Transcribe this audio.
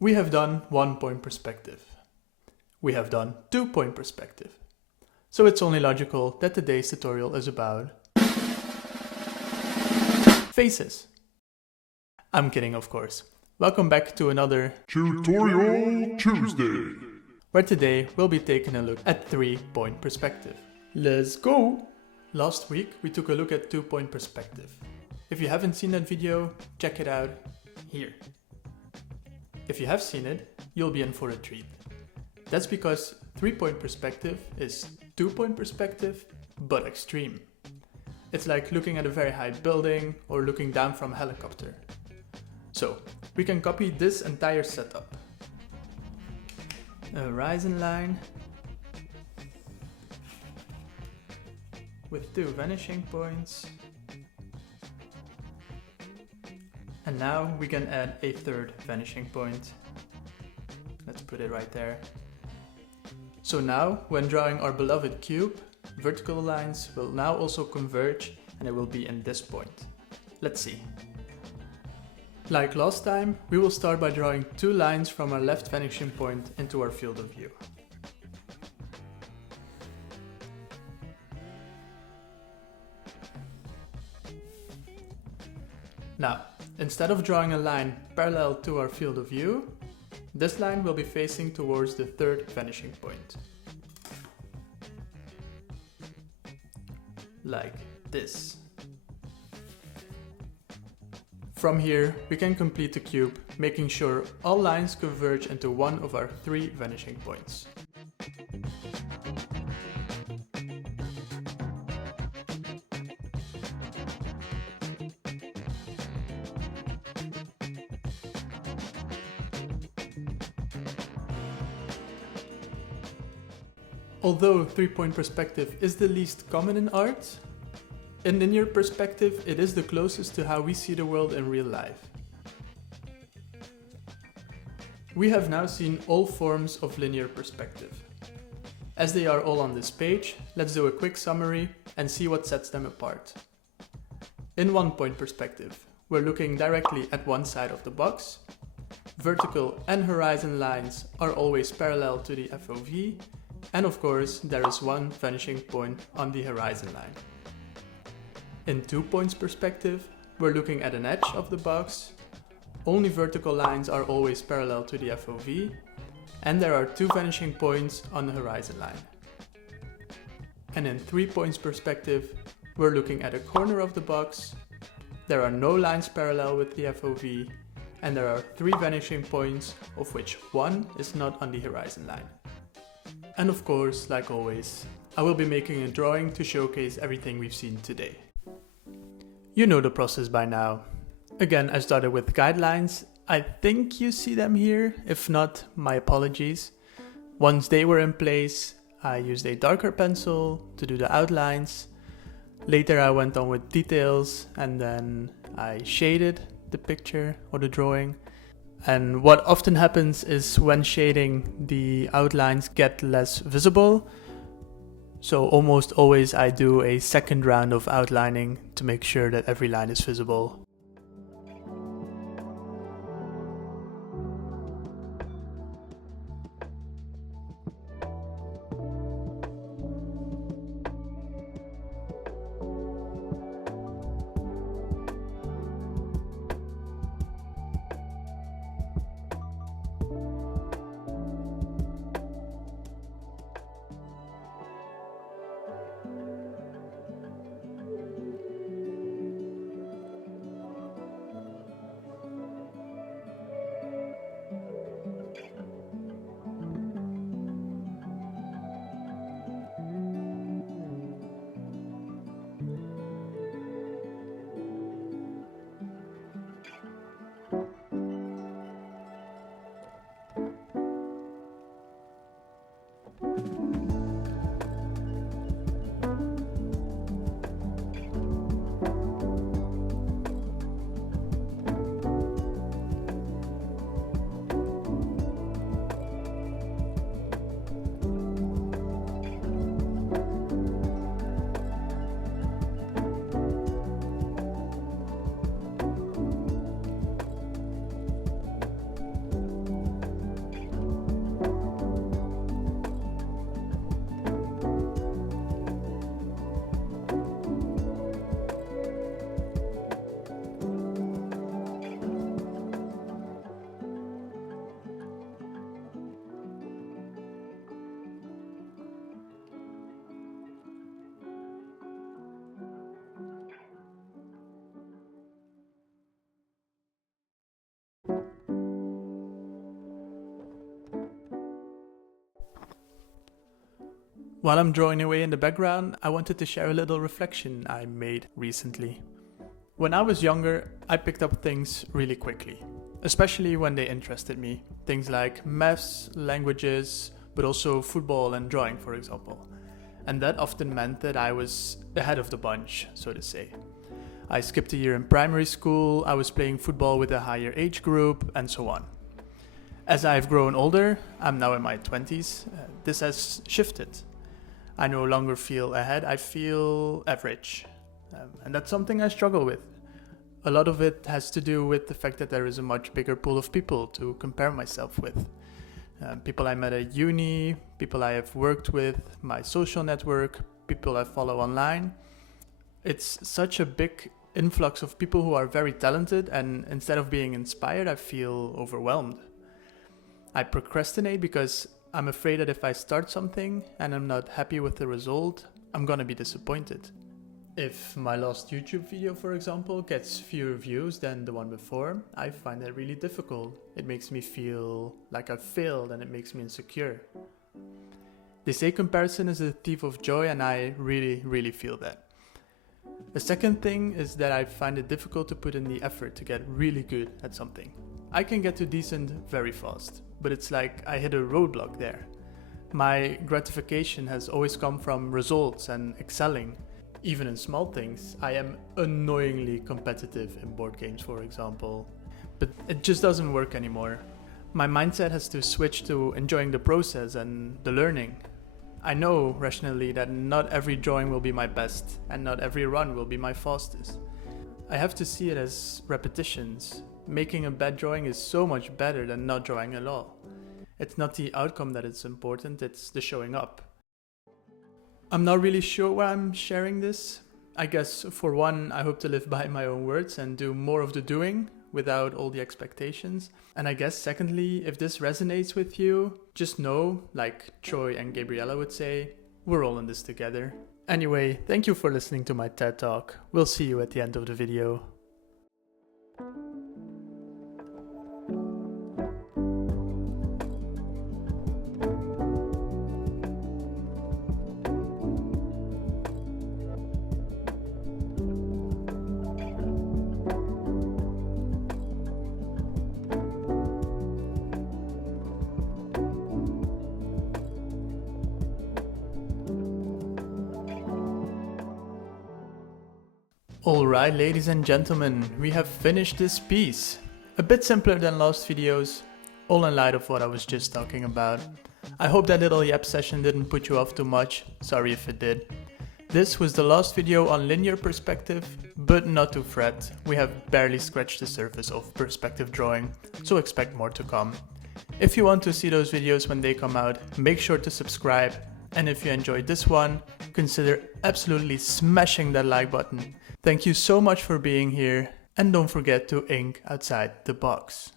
We have done 1-point perspective. We have done 2-point perspective. So it's only logical that today's tutorial is about faces. I'm kidding, of course. Welcome back to another Tutorial Tuesday, where today we'll be taking a look at 3-point perspective. Let's go! Last week we took a look at 2-point perspective. If you haven't seen that video, check it out here. If you have seen it, you'll be in for a treat. That's because 3-point perspective is 2-point perspective, but extreme. It's like looking at a very high building or looking down from a helicopter. So, we can copy this entire setup. A horizon line with 2 vanishing points. And now we can add a 3rd vanishing point. Let's put it right there. So now, when drawing our beloved cube, vertical lines will now also converge and it will be in this point. Let's see. Like last time, we will start by drawing 2 lines from our left vanishing point into our field of view. Now, instead of drawing a line parallel to our field of view, this line will be facing towards the 3rd vanishing point. Like this. From here, we can complete the cube, making sure all lines converge into one of our 3 vanishing points. Although 3-point perspective is the least common in art, in linear perspective it is the closest to how we see the world in real life. We have now seen all forms of linear perspective. As they are all on this page, let's do a quick summary and see what sets them apart. In 1-point perspective, we're looking directly at one side of the box. Vertical and horizon lines are always parallel to the FOV. And of course, there is one vanishing point on the horizon line. In 2-points perspective, we're looking at an edge of the box. Only vertical lines are always parallel to the FOV, and there are 2 vanishing points on the horizon line. And in 3-points perspective, we're looking at a corner of the box. There are no lines parallel with the FOV, and there are 3 vanishing points, of which 1 is not on the horizon line. And of course, like always, I will be making a drawing to showcase everything we've seen today. You know the process by now. Again, I started with guidelines. I think you see them here. If not, my apologies. Once they were in place, I used a darker pencil to do the outlines. Later I went on with details and then I shaded the picture or the drawing. And what often happens is when shading, the outlines get less visible. So almost always I do a second round of outlining to make sure that every line is visible. While I'm drawing away in the background, I wanted to share a little reflection I made recently. When I was younger, I picked up things really quickly, especially when they interested me. Things like maths, languages, but also football and drawing, for example. And that often meant that I was ahead of the bunch, so to say. I skipped a year in primary school, I was playing football with a higher age group, and so on. As I've grown older, I'm now in my 20s, this has shifted. I no longer feel ahead, I feel average. And that's something I struggle with. A lot of it has to do with the fact that there is a much bigger pool of people to compare myself with. People I met at uni, people I have worked with, my social network, people I follow online. It's such a big influx of people who are very talented, and instead of being inspired, I feel overwhelmed. I procrastinate because I'm afraid that if I start something and I'm not happy with the result, I'm gonna be disappointed. If my last YouTube video, for example, gets fewer views than the one before, I find that really difficult. It makes me feel like I've failed and it makes me insecure. They say comparison is a thief of joy, and I really feel that. The second thing is that I find it difficult to put in the effort to get really good at something. I can get to decent very fast, but it's like I hit a roadblock there. My gratification has always come from results and excelling. Even in small things, I am annoyingly competitive in board games, for example. But it just doesn't work anymore. My mindset has to switch to enjoying the process and the learning. I know rationally that not every drawing will be my best, and not every run will be my fastest. I have to see it as repetitions. Making a bad drawing is so much better than not drawing at all. It's not the outcome that is important, it's the showing up. I'm not really sure why I'm sharing this. I guess for one, I hope to live by my own words and do more of the doing without all the expectations. And I guess secondly, if this resonates with you, just know, like Troy and Gabriella would say, we're all in this together. Anyway, thank you for listening to my TED Talk. We'll see you at the end of the video. Alright, ladies and gentlemen, we have finished this piece. A bit simpler than last videos, all in light of what I was just talking about. I hope that little yap session didn't put you off too much, sorry if it did. This was the last video on linear perspective, but not to fret, we have barely scratched the surface of perspective drawing, so expect more to come. If you want to see those videos when they come out, make sure to subscribe, and if you enjoyed this one, consider absolutely smashing that like button. Thank you so much for being here, and don't forget to ink outside the box.